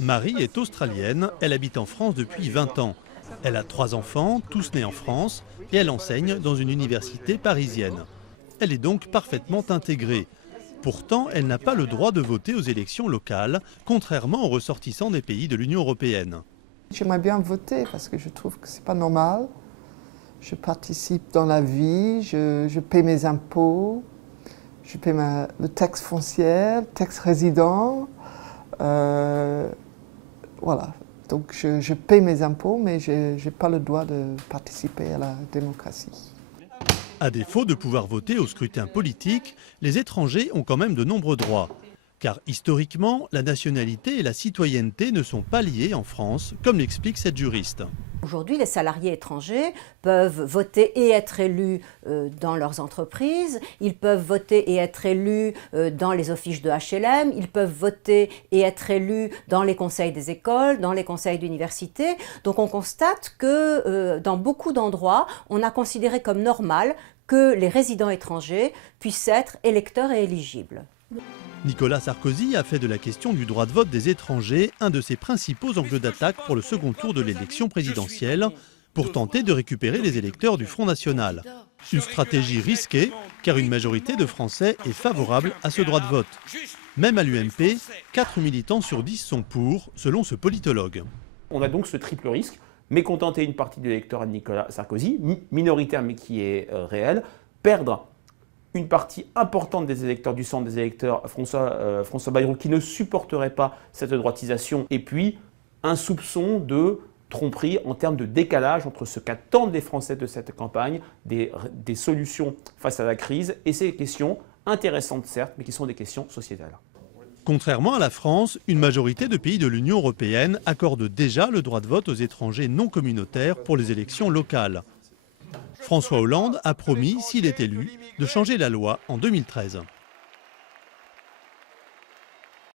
Marie est australienne, elle habite en France depuis 20 ans. Elle a 3 enfants, tous nés en France, et elle enseigne dans une université parisienne. Elle est donc parfaitement intégrée. Pourtant, elle n'a pas le droit de voter aux élections locales, contrairement aux ressortissants des pays de l'Union européenne. J'aimerais bien voter parce que je trouve que ce n'est pas normal. Je participe dans la vie, je paie mes impôts, je paie le taxe foncière, le taxe résident. Voilà. Donc je paie mes impôts, mais je n'ai pas le droit de participer à la démocratie. À défaut de pouvoir voter au scrutin politique, les étrangers ont quand même de nombreux droits. Car historiquement, la nationalité et la citoyenneté ne sont pas liées en France, comme l'explique cette juriste. Aujourd'hui, les salariés étrangers peuvent voter et être élus dans leurs entreprises, ils peuvent voter et être élus dans les offices de HLM, ils peuvent voter et être élus dans les conseils des écoles, dans les conseils d'université. Donc on constate que dans beaucoup d'endroits, on a considéré comme normal que les résidents étrangers puissent être électeurs et éligibles. Nicolas Sarkozy a fait de la question du droit de vote des étrangers un de ses principaux angles d'attaque pour le second tour de l'élection présidentielle, pour tenter de récupérer les électeurs du Front National. Une stratégie risquée, car une majorité de Français est favorable à ce droit de vote. Même à l'UMP, 4 militants sur 10 sont pour, selon ce politologue. On a donc ce triple risque, mécontenter une partie de l'électorat de Nicolas Sarkozy, minoritaire mais qui est réel, perdre une partie importante des électeurs du centre, des électeurs François Bayrou, qui ne supporteraient pas cette droitisation, et puis un soupçon de tromperie en termes de décalage entre ce qu'attendent les Français de cette campagne, des solutions face à la crise, et ces questions intéressantes certes, mais qui sont des questions sociétales. Contrairement à la France, une majorité de pays de l'Union européenne accorde déjà le droit de vote aux étrangers non communautaires pour les élections locales. François Hollande a promis, s'il est élu, de changer la loi en 2013.